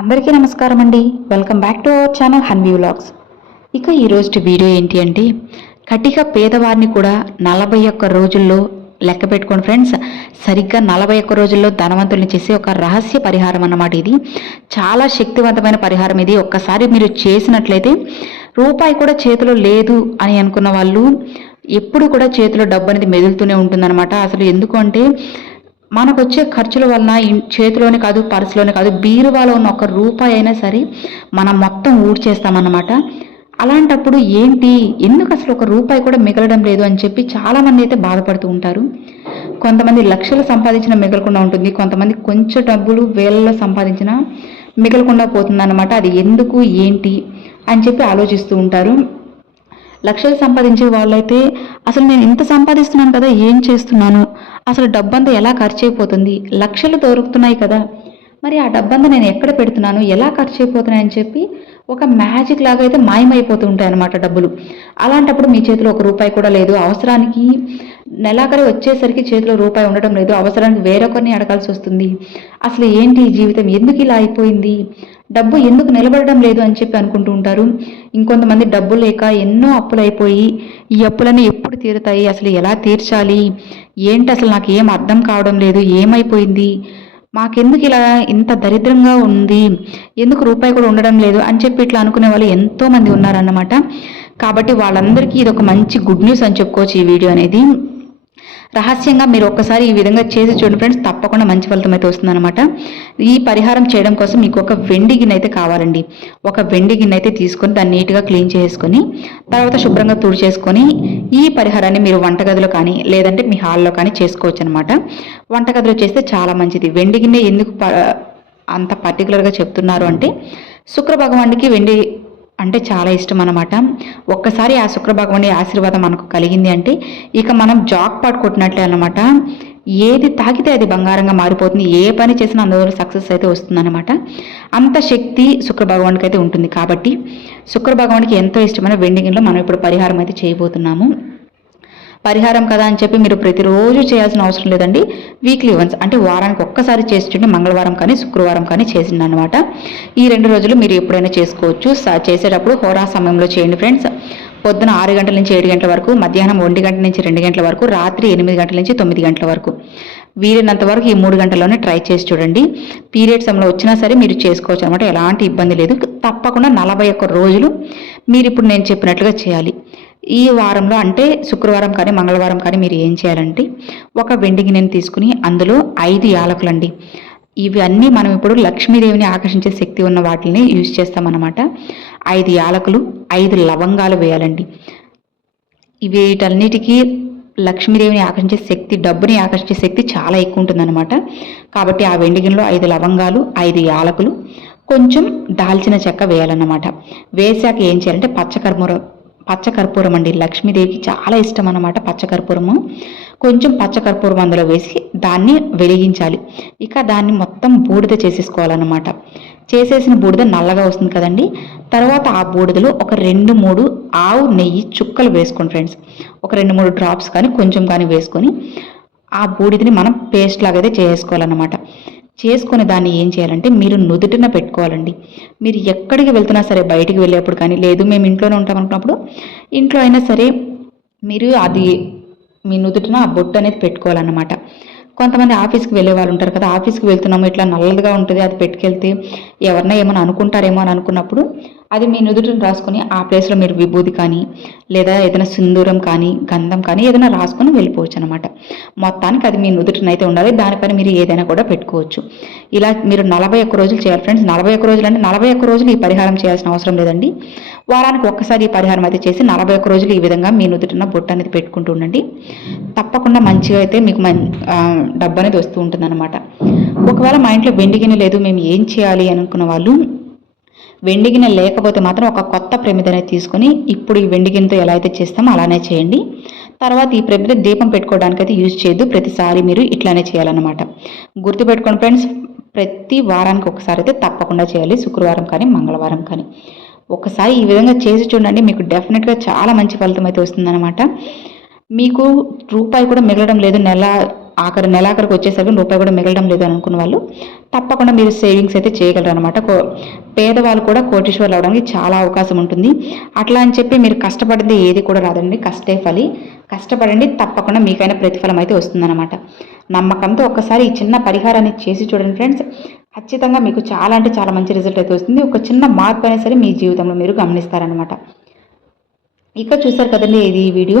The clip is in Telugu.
అందరికీ నమస్కారం అండి. Welcome back to our channel Hanvi vlogs ఇక ఈరోజు వీడియో ఏంటి అంటే కటిక పేదవారిని కూడా నలభై ఒక్క రోజుల్లో లెక్క పెట్టుకోండి ఫ్రెండ్స్. సరిగ్గా నలభై ఒక్క రోజుల్లో ధనవంతుల్ని చేసే ఒక రహస్య పరిహారం అన్నమాట ఇది. చాలా శక్తివంతమైన పరిహారం ఇది. ఒక్కసారి మీరు చేసినట్లయితే రూపాయి కూడా చేతిలో లేదు అని అనుకున్న వాళ్ళు ఎప్పుడు కూడా చేతిలో డబ్బు అనేది మెదులుతూనే ఉంటుందన్నమాట. అసలు ఎందుకు అంటే మనకు వచ్చే ఖర్చుల వలన చేతిలోనే కాదు పర్సులోనే కాదు బీరువాలో ఉన్న ఒక రూపాయి అయినా సరే మనం మొత్తం ఊడ్చేస్తామన్నమాట. అలాంటప్పుడు ఏంటి? ఎందుకు అసలు ఒక రూపాయి కూడా మిగలడం లేదు అని చెప్పి చాలామంది అయితే బాధపడుతూ ఉంటారు. కొంతమంది లక్షలు సంపాదించిన మిగలకుండా ఉంటుంది. కొంతమంది కొంచెం డబ్బులు వేలలో సంపాదించిన మిగలకుండా పోతుందన్నమాట. అది ఎందుకు? ఏంటి? అని చెప్పి ఆలోచిస్తూ ఉంటారు. లక్షలు సంపాదించే వాళ్ళైతే అసలు నేను ఇంత సంపాదిస్తున్నాను కదా ఏం చేస్తున్నాను? అసలు డబ్బంతా ఎలా ఖర్చు అయిపోతుంది లక్షలు దొరుకుతున్నాయి కదా. మరి ఆ డబ్బంతా నేను ఎక్కడ పెడుతున్నాను? ఎలా ఖర్చు అయిపోతున్నాయని అని చెప్పి ఒక మ్యాజిక్ లాగా అయితే మాయమైపోతూ ఉంటాయి అన్నమాట డబ్బులు. అలాంటప్పుడు మీ చేతిలో ఒక రూపాయి కూడా లేదు. అవసరానికి నెలాఖరి వచ్చేసరికి చేతిలో రూపాయి ఉండడం లేదు. అవసరానికి వేరొకరిని అడగాల్సి వస్తుంది అసలు ఏంటి జీవితం? ఎందుకు ఇలా అయిపోయింది? డబ్బు ఎందుకు నిలబడడం లేదు అని చెప్పి అనుకుంటూ ఉంటారు. ఇంకొంతమంది డబ్బు లేక ఎన్నో అప్పులు అయిపోయి ఈ అప్పులన్నీ ఎప్పుడు తీరుతాయి? అసలు ఎలా తీర్చాలి? ఏంటి అసలు నాకు ఏం అర్థం కావడం లేదు? ఏమైపోయింది? మాకెందుకు ఇలా ఇంత దరిద్రంగా ఉంది? ఎందుకు రూపాయి కూడా ఉండడం లేదు? అని చెప్పి ఇట్లా అనుకునే వాళ్ళు ఎంతో మంది ఉన్నారన్నమాట. కాబట్టి వాళ్ళందరికీ ఇది ఒక మంచి గుడ్ న్యూస్ అని చెప్పుకోవచ్చు ఈ వీడియో అనేది. రహస్యంగా మీరు ఒక్కసారి ఈ విధంగా చేసి చూడండి ఫ్రెండ్స్ తప్పకుండా మంచి ఫలితం అయితే వస్తుందన్నమాట. ఈ పరిహారం చేయడం కోసం మీకు ఒక వెండి గిన్నె అయితే కావాలండి. ఒక వెండి గిన్నె అయితే తీసుకొని దాన్ని నీట్గా క్లీన్ చేసుకొని తర్వాత శుభ్రంగా తుడిచేసుకొని ఈ పరిహారాన్ని మీరు వంటగదిలో కానీ లేదంటే మీ హాల్లో కానీ చేసుకోవచ్చు అనమాట వంటగదిలో చేస్తే చాలా మంచిది. వెండి గిన్నె ఎందుకు ప- అంత పర్టికులర్గా చెప్తున్నారు అంటే శుక్ర భగవానుడికి వెండి అంటే చాలా ఇష్టం అనమాట ఒక్కసారి ఆ శుక్ర భగవాని ఆశీర్వాదం మనకు కలిగింది అంటే ఇక మనం జాక్ పాట్ కొట్టినట్లే అనమాట ఏది తాకితే అది బంగారంగా మారిపోతుంది. ఏ పని చేసినా అందులో సక్సెస్ అయితే వస్తుందన్నమాట. అంత శక్తి శుక్ర భగవానికి అయితే ఉంటుంది కాబట్టి శుక్ర భగవానికి ఎంతో ఇష్టమైన వెండి గిన్నెలో మనం ఇప్పుడు పరిహారం అయితే చేయబోతున్నాము. పరిహారం కదా అని చెప్పి మీరు ప్రతిరోజు చేయాల్సిన అవసరం లేదండి. వీక్లీ వన్స్ అంటే వారానికి ఒక్కసారి చేస్తుంటే మంగళవారం కానీ శుక్రవారం కానీ చేసింది అనమాట ఈ రెండు రోజులు మీరు ఎప్పుడైనా చేసుకోవచ్చు. స- చేసేటప్పుడు హోరా సమయంలో చేయండి ఫ్రెండ్స్. పొద్దున ఆరు గంటల నుంచి ఏడు గంటల వరకు మధ్యాహ్నం ఒంటి గంటల నుంచి రెండు గంటల వరకు రాత్రి ఎనిమిది గంటల నుంచి తొమ్మిది గంటల వరకు. వీలైనంత వరకు ఈ మూడు గంటల్లోనే ట్రై చేసి చూడండి. పీరియడ్ సమయంలో వచ్చినా సరే మీరు చేసుకోవచ్చు అనమాట ఎలాంటి ఇబ్బంది లేదు. తప్పకుండా నలభై ఒక్క రోజులు మీరు ఇప్పుడు నేను చెప్పినట్లుగా చేయాలి. ఈ వారంలో అంటే శుక్రవారం కానీ మంగళవారం కానీ మీరు ఏం చేయాలంటే ఒక వెండి గిన్నెని తీసుకుని అందులో ఐదు యాలకులు అండి ఇవన్నీ మనం ఇప్పుడు లక్ష్మీదేవిని ఆకర్షించే శక్తి ఉన్న వాటిని యూజ్ చేస్తామన్నమాట. ఐదు యాలకులు ఐదు లవంగాలు వేయాలండి. వీటన్నిటికీ లక్ష్మీదేవిని ఆకర్షించే శక్తి డబ్బుని ఆకర్షించే శక్తి చాలా ఎక్కువ ఉంటుందన్నమాట. కాబట్టి ఆ వెండి గిన్నెలో ఐదు లవంగాలు ఐదు యాలకులు కొంచెం దాల్చిన చెక్క వేయాలన్నమాట. వేసాక ఏం చేయాలంటే పచ్చకర్మూర పచ్చకర్పూరం అండి. లక్ష్మీదేవికి చాలా ఇష్టం అన్నమాట పచ్చకర్పూరము. కొంచెం పచ్చకర్పూరం అందులో వేసి దాన్ని వెలిగించాలి. ఇక దాన్ని మొత్తం బూడిద చేసేసుకోవాలన్నమాట. చేసేసిన బూడిద నల్లగా వస్తుంది కదండి. తర్వాత ఆ బూడిదలో ఒక రెండు మూడు ఆవు నెయ్యి చుక్కలు వేసుకోండి ఫ్రెండ్స్. ఒక రెండు మూడు డ్రాప్స్ కానీ కొంచెం కానీ వేసుకొని ఆ బూడిదని మనం పేస్ట్ లాగా అయితే చేసుకోవాలన్నమాట. చేసుకునే దాన్ని ఏం చేయాలంటే మీరు నుదుటిన పెట్టుకోవాలండి. మీరు ఎక్కడికి వెళ్తున్నా సరే బయటికి వెళ్ళేప్పుడు కానీ లేదు మేము ఇంట్లోనే ఉంటాం అనుకున్నప్పుడు ఇంట్లో అయినా సరే మీరు అది మీ నుదుటిన ఆ బొట్టు అనేది పెట్టుకోవాలన్నమాట. కొంతమంది ఆఫీస్కి వెళ్ళే వాళ్ళు ఉంటారు కదా ఆఫీస్కి వెళ్తున్నాము ఇట్లా నల్లదిగా ఉంటుంది అది పెట్టుకెళ్తే ఎవరన్నా ఏమైనా అనుకుంటారేమో అని అనుకున్నప్పుడు అది మీ నుదుటిని రాసుకొని ఆ ప్లేస్లో మీరు విభూది కానీ లేదా ఏదైనా సింధూరం కానీ గంధం కానీ ఏదైనా రాసుకొని వెళ్ళిపోవచ్చు అనమాట మొత్తానికి అది మీ నుదుటిని అయితే ఉండాలి. దానిపైన మీరు ఏదైనా కూడా పెట్టుకోవచ్చు. ఇలా మీరు నలభై ఒక్క రోజులు చేయాలి ఫ్రెండ్స్ నలభై ఒక్క రోజులు అంటే నలభై ఒక్క రోజులు ఈ పరిహారం చేయాల్సిన అవసరం లేదండి. వారానికి ఒక్కసారి ఈ పరిహారం అయితే చేసి నలభై ఒక్క రోజులు ఈ విధంగా మీ నుదుటిన బొట్టు అనేది పెట్టుకుంటూ ఉండండి. తప్పకుండా మంచిగా అయితే మీకు మం డబ్బు అనేది వస్తూ ఉంటుందన్నమాట. ఒకవేళ మా ఇంట్లో వెండి గిన్నె లేదు మేము ఏం చేయాలి అనుకున్న వాళ్ళు వెండి గిన్నె లేకపోతే మాత్రం ఒక కొత్త ప్రమిద అనేది తీసుకొని ఇప్పుడు ఈ వెండి గిన్నెతో ఎలా అయితే చేస్తామో అలానే చేయండి. తర్వాత ఈ ప్రమిద దీపం పెట్టుకోవడానికి అయితే యూజ్ చేయొద్దు. ప్రతిసారి మీరు ఇట్లానే చేయాలన్నమాట. గుర్తుపెట్టుకోండి ఫ్రెండ్స్ ప్రతి వారానికి ఒకసారి అయితే తప్పకుండా చేయాలి. శుక్రవారం కానీ మంగళవారం కానీ. ఒకసారి ఈ విధంగా చేసి చూడండి మీకు డెఫినెట్గా చాలా మంచి ఫలితం అయితే వస్తుందన్నమాట. మీకు రూపాయి కూడా మిగలడం లేదు. నెల ఆఖరి నెలాఖరికి వచ్చేసరికి రూపాయి కూడా మిగలడం లేదని అనుకున్న వాళ్ళు తప్పకుండా మీరు సేవింగ్స్ అయితే చేయగలరు అనమాట పేదవాళ్ళు కూడా కోటీశ్వర్లు అవడానికి చాలా అవకాశం ఉంటుంది. అట్లా అని చెప్పి మీరు కష్టపడింది ఏది కూడా రాదండి. కష్టే ఫలి. కష్టపడండి తప్పకుండా మీకైనా ప్రతిఫలం అయితే వస్తుందన్నమాట. నమ్మకంతో ఒక్కసారి ఈ చిన్న పరిహారాన్ని చేసి చూడండి ఫ్రెండ్స్. ఖచ్చితంగా మీకు చాలా అంటే చాలా మంచి రిజల్ట్ అయితే వస్తుంది. ఒక చిన్న మార్పు అయినా సరే మీ జీవితంలో మీరు గమనిస్తారనమాట ఇక చూసారు కదండి ఇది వీడియో.